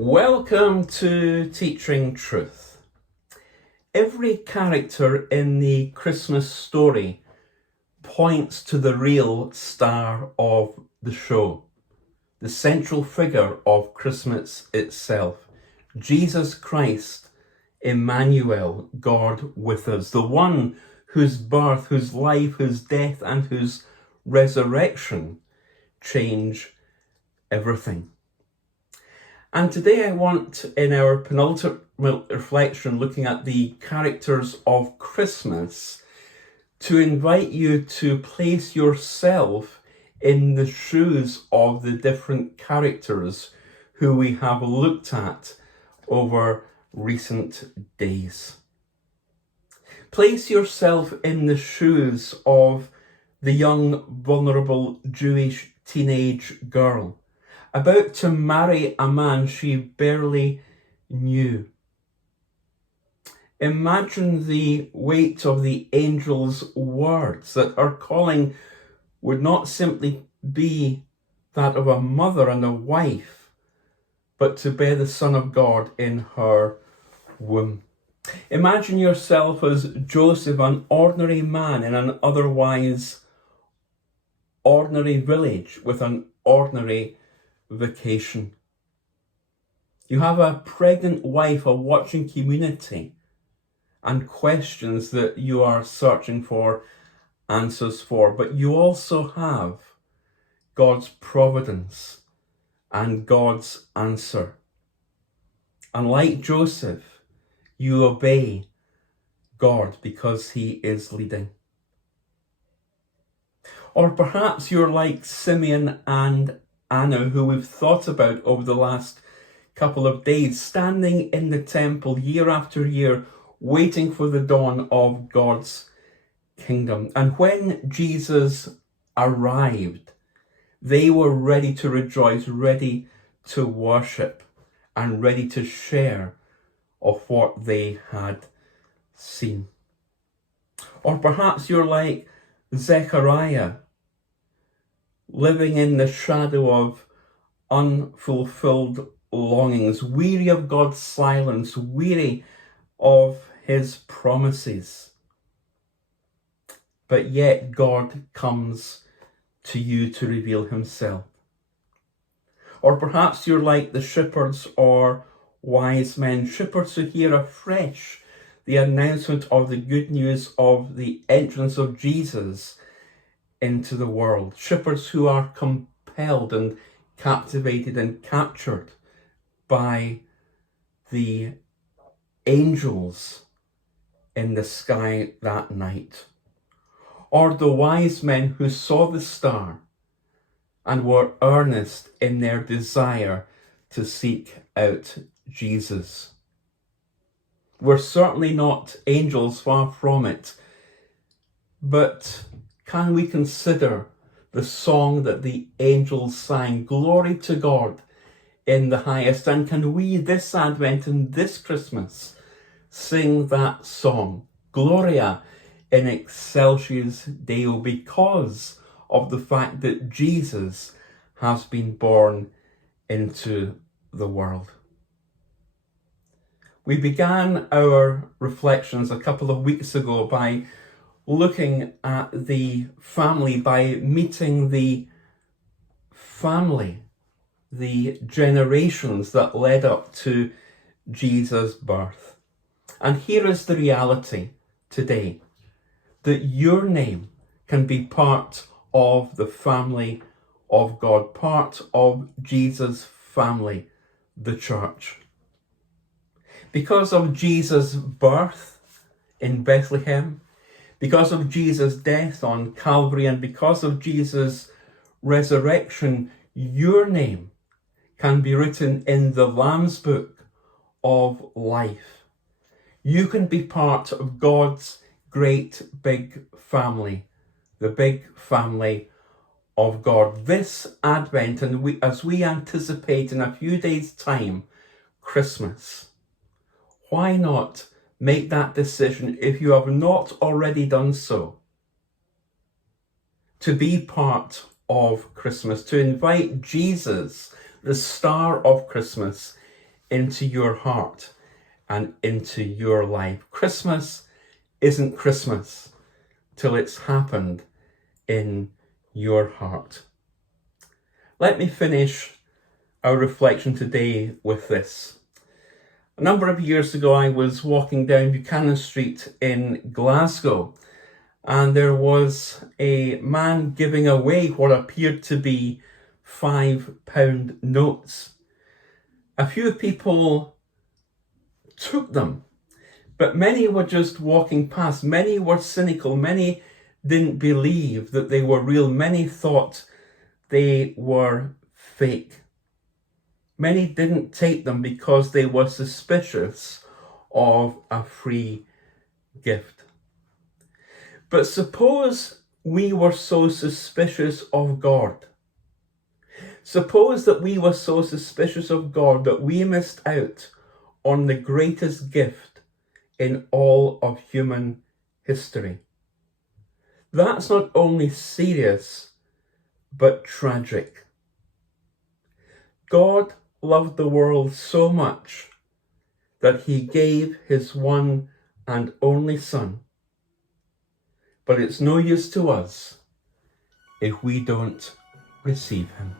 Welcome to Teaching Truth. Every character in the Christmas story points to the real star of the show, the central figure of Christmas itself, Jesus Christ, Emmanuel, God with us, the one whose birth, whose life, whose death, and whose resurrection change everything. And today I want, in our penultimate reflection, looking at the characters of Christmas, to invite you to place yourself in the shoes of the different characters who we have looked at over recent days. Place yourself in the shoes of the young, vulnerable Jewish teenage girl, about to marry a man she barely knew. Imagine the weight of the angel's words, that her calling would not simply be that of a mother and a wife, but to bear the Son of God in her womb. Imagine yourself as Joseph, an ordinary man in an otherwise ordinary village with an ordinary vacation. You have a pregnant wife, a watching community, and questions that you are searching for answers for. But you also have God's providence and God's answer. And like Joseph, you obey God because he is leading. Or perhaps you're like Simeon and Anna, who we've thought about over the last couple of days, standing in the temple year after year, waiting for the dawn of God's kingdom. And when Jesus arrived, they were ready to rejoice, ready to worship, and ready to share of what they had seen. Or perhaps you're like Zechariah, living in the shadow of unfulfilled longings, weary of God's silence, weary of his promises. But yet God comes to you to reveal himself. Or perhaps you're like the shepherds or wise men, shepherds who hear afresh the announcement of the good news of the entrance of Jesus into the world. Shepherds who are compelled and captivated and captured by the angels in the sky that night. Or the wise men who saw the star and were earnest in their desire to seek out Jesus. We're certainly not angels, far from it, but can we consider the song that the angels sang, "Glory to God in the highest"? And can we this Advent and this Christmas sing that song, Gloria in excelsis Deo, because of the fact that Jesus has been born into the world? We began our reflections a couple of weeks ago by looking at the family, by meeting the family, the generations that led up to Jesus' birth. And here is the reality today, that your name can be part of the family of God, part of Jesus' family, the church. Because of Jesus' birth in Bethlehem, because of Jesus' death on Calvary, and because of Jesus' resurrection, your name can be written in the Lamb's Book of life. You can be part of God's great big family, the big family of God. This Advent, and as we anticipate in a few days' time, Christmas, why not make that decision, if you have not already done so, to be part of Christmas, to invite Jesus, the star of Christmas, into your heart and into your life. Christmas isn't Christmas till it's happened in your heart. Let me finish our reflection today with this. A number of years ago, I was walking down Buchanan Street in Glasgow, and there was a man giving away what appeared to be £5 notes. A few people took them, but many were just walking past. Many were cynical. Many didn't believe that they were real. Many thought they were fake. Many didn't take them because they were suspicious of a free gift. But suppose we were so suspicious of God. Suppose that we were so suspicious of God that we missed out on the greatest gift in all of human history. That's not only serious, but tragic. God loved the world so much that he gave his one and only Son. But it's no use to us if we don't receive him.